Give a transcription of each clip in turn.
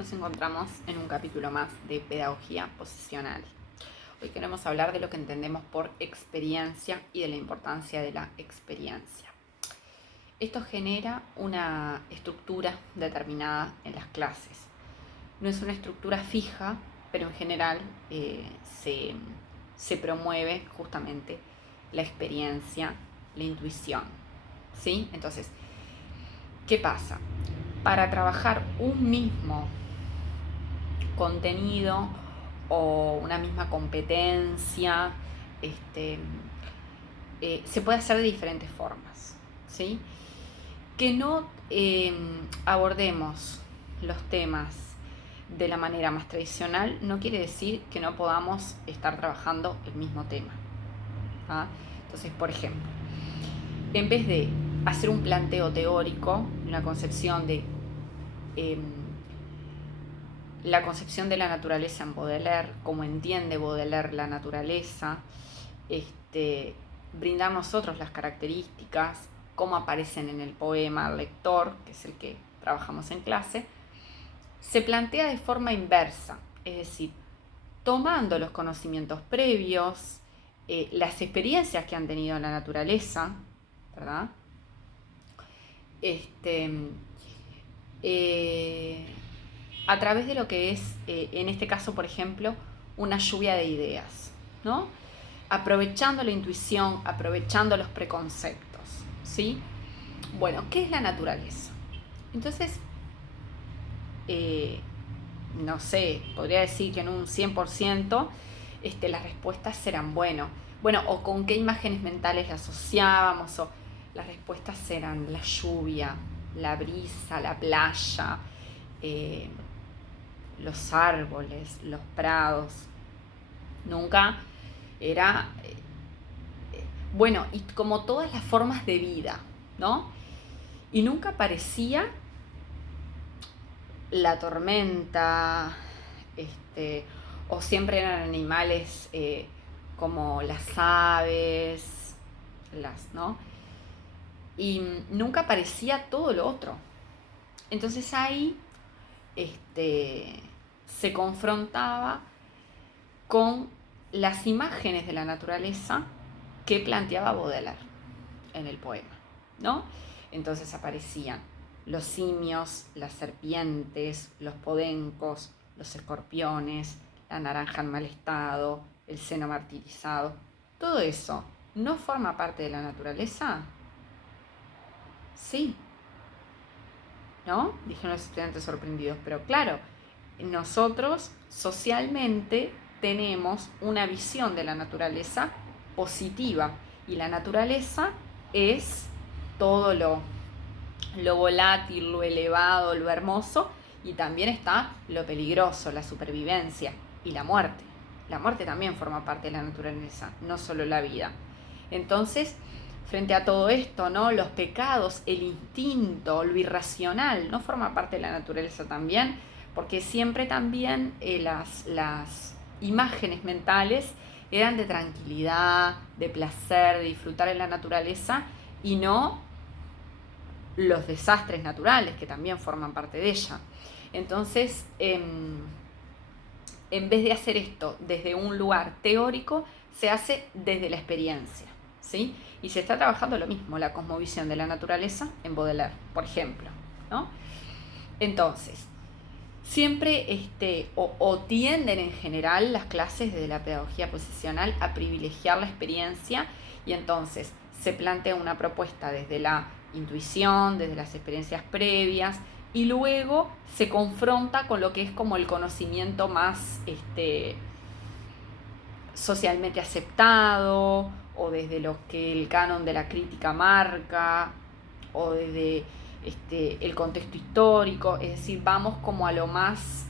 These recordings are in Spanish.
Nos encontramos en un capítulo más de pedagogía posicional. Hoy queremos hablar de lo que entendemos por experiencia y de la importancia de la experiencia. Esto genera una estructura determinada en las clases. No es una estructura fija, pero en general se promueve justamente la experiencia, la intuición. ¿Sí? Entonces, ¿qué pasa? Para trabajar un mismo contenido o una misma competencia, se puede hacer de diferentes formas, ¿sí? Que no abordemos los temas de la manera más tradicional no quiere decir que no podamos estar trabajando el mismo tema. ¿Ah? Entonces, por ejemplo, en vez de hacer un planteo teórico, una concepción de la concepción de la naturaleza en Baudelaire, cómo entiende Baudelaire la naturaleza, brindar nosotros las características, cómo aparecen en el poema al lector, que es el que trabajamos en clase, se plantea de forma inversa, es decir, tomando los conocimientos previos, las experiencias que han tenido en la naturaleza, ¿verdad? A través de lo que es, en este caso, por ejemplo, una lluvia de ideas, ¿no? Aprovechando la intuición, aprovechando los preconceptos, ¿sí? Bueno, ¿qué es la naturaleza? Entonces, no sé, podría decir que en un 100% las respuestas serán bueno, o con qué imágenes mentales la asociábamos, o las respuestas eran la lluvia, la brisa, la playa, los árboles, los prados. Nunca era, y como todas las formas de vida, ¿no? Y nunca parecía la tormenta, o siempre eran animales como las aves, ¿no? Y nunca parecía todo lo otro. Entonces ahí se confrontaba con las imágenes de la naturaleza que planteaba Baudelaire en el poema, ¿no? Entonces aparecían los simios, las serpientes, los podencos, los escorpiones, la naranja en mal estado, el seno martirizado. Todo eso no forma parte de la naturaleza. Sí, ¿no? Dijeron los estudiantes sorprendidos. Pero claro, nosotros socialmente tenemos una visión de la naturaleza positiva, y la naturaleza es todo lo volátil, lo elevado, lo hermoso, y también está lo peligroso, la supervivencia y la muerte. La muerte también forma parte de la naturaleza, no solo la vida. Entonces, frente a todo esto, ¿no? Los pecados, el instinto, lo irracional, ¿no forma parte de la naturaleza también? Porque siempre también las imágenes mentales eran de tranquilidad, de placer, de disfrutar en la naturaleza, y no los desastres naturales, que también forman parte de ella. Entonces, en vez de hacer esto desde un lugar teórico, se hace desde la experiencia, ¿sí? Y se está trabajando lo mismo, la cosmovisión de la naturaleza en Baudelaire, por ejemplo, ¿no? Entonces, siempre o tienden en general las clases de la pedagogía posicional a privilegiar la experiencia, y entonces se plantea una propuesta desde la intuición, desde las experiencias previas, y luego se confronta con lo que es como el conocimiento más socialmente aceptado, o desde lo que el canon de la crítica marca, o desde el contexto histórico. Es decir, vamos como a lo más,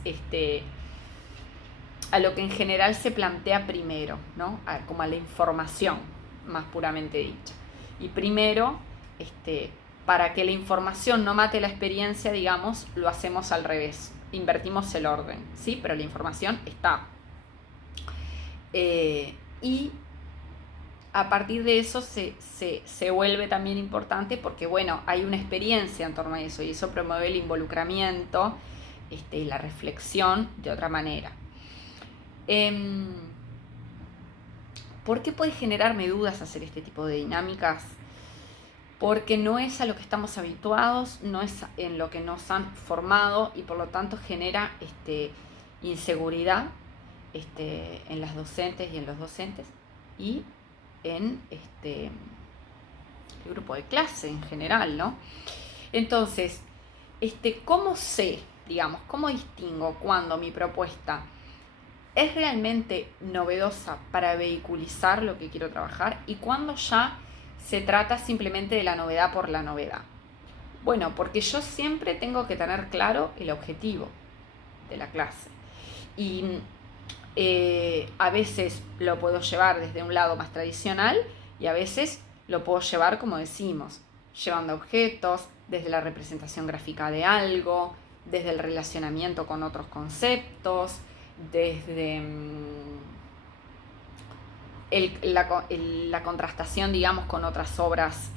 a lo que en general se plantea primero, ¿no? Como a la información más puramente dicha. Y primero, para que la información no mate la experiencia, digamos, lo hacemos al revés, invertimos el orden, ¿sí? Pero la información está. Y a partir de eso se vuelve también importante, porque bueno, hay una experiencia en torno a eso, y eso promueve el involucramiento la reflexión de otra manera. ¿Por qué puede generarme dudas hacer este tipo de dinámicas? Porque no es a lo que estamos habituados, no es en lo que nos han formado y por lo tanto genera inseguridad en las docentes y en los docentes y en el grupo de clase en general, ¿no? Entonces, ¿cómo sé, digamos, cómo distingo cuando mi propuesta es realmente novedosa para vehiculizar lo que quiero trabajar y cuando ya se trata simplemente de la novedad por la novedad? Bueno, porque yo siempre tengo que tener claro el objetivo de la clase. Y a veces lo puedo llevar desde un lado más tradicional y a veces lo puedo llevar, como decimos, llevando objetos, desde la representación gráfica de algo, desde el relacionamiento con otros conceptos, desde la contrastación, digamos, con otras obras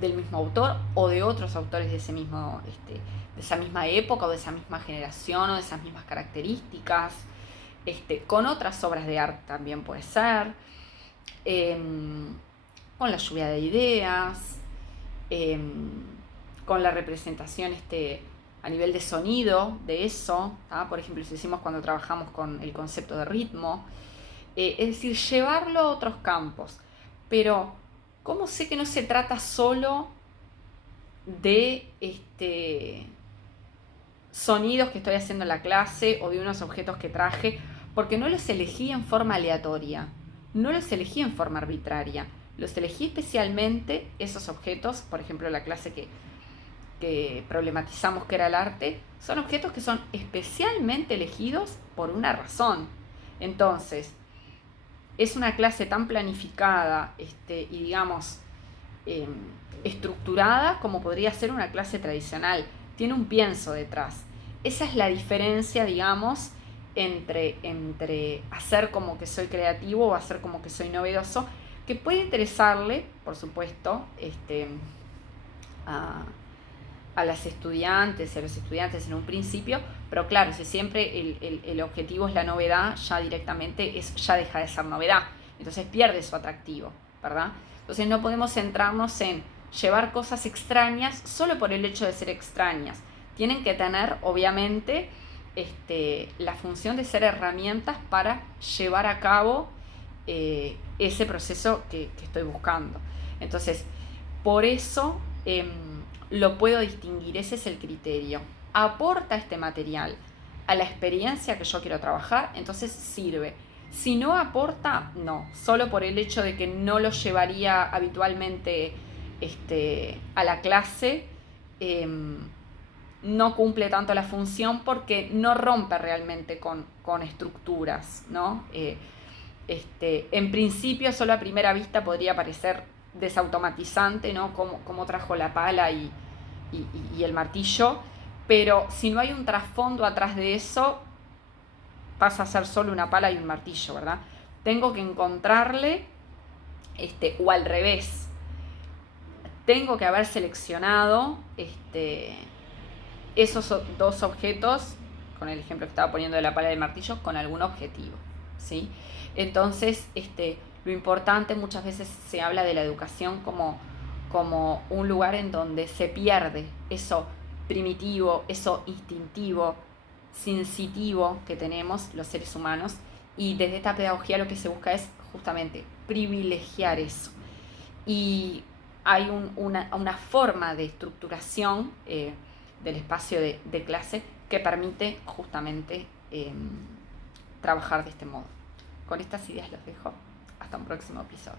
del mismo autor o de otros autores de ese mismo, de esa misma época o de esa misma generación o de esas mismas características, con otras obras de arte también puede ser, con la lluvia de ideas, con la representación a nivel de sonido de eso, ¿tá? Por ejemplo, si decimos cuando trabajamos con el concepto de ritmo, es decir, llevarlo a otros campos. Pero, ¿cómo sé que no se trata solo de sonidos que estoy haciendo en la clase o de unos objetos que traje? Porque no los elegí en forma aleatoria, no los elegí en forma arbitraria, los elegí especialmente esos objetos. Por ejemplo, la clase que problematizamos, que era el arte, son objetos que son especialmente elegidos por una razón. Entonces, es una clase tan planificada y digamos estructurada como podría ser una clase tradicional. Tiene un pienso detrás. Esa es la diferencia, digamos, entre hacer como que soy creativo o hacer como que soy novedoso, que puede interesarle, por supuesto, a las estudiantes y a los estudiantes en un principio, pero claro, si siempre el objetivo es la novedad, ya directamente ya deja de ser novedad, entonces pierde su atractivo, ¿verdad? Entonces no podemos centrarnos en llevar cosas extrañas solo por el hecho de ser extrañas. Tienen que tener, obviamente, la función de ser herramientas para llevar a cabo ese proceso que estoy buscando. Entonces, por eso lo puedo distinguir, ese es el criterio. ¿Aporta este material a la experiencia que yo quiero trabajar? Entonces sirve. Si no aporta, no. Solo por el hecho de que no lo llevaría habitualmente a la clase, no cumple tanto la función porque no rompe realmente con estructuras, ¿no? En principio, solo a primera vista podría parecer desautomatizante, ¿no? Como trajo la pala y el martillo, pero si no hay un trasfondo atrás de eso, pasa a ser solo una pala y un martillo, ¿verdad? Tengo que encontrarle, o al revés, tengo que haber seleccionado esos dos objetos, con el ejemplo que estaba poniendo de la pala y del martillo, con algún objetivo, ¿sí? Entonces, lo importante, muchas veces se habla de la educación como un lugar en donde se pierde eso primitivo, eso instintivo, sensitivo que tenemos los seres humanos, y desde esta pedagogía lo que se busca es justamente privilegiar eso. Y hay una forma de estructuración del espacio de clase que permite justamente trabajar de este modo. Con estas ideas los dejo. Hasta un próximo episodio.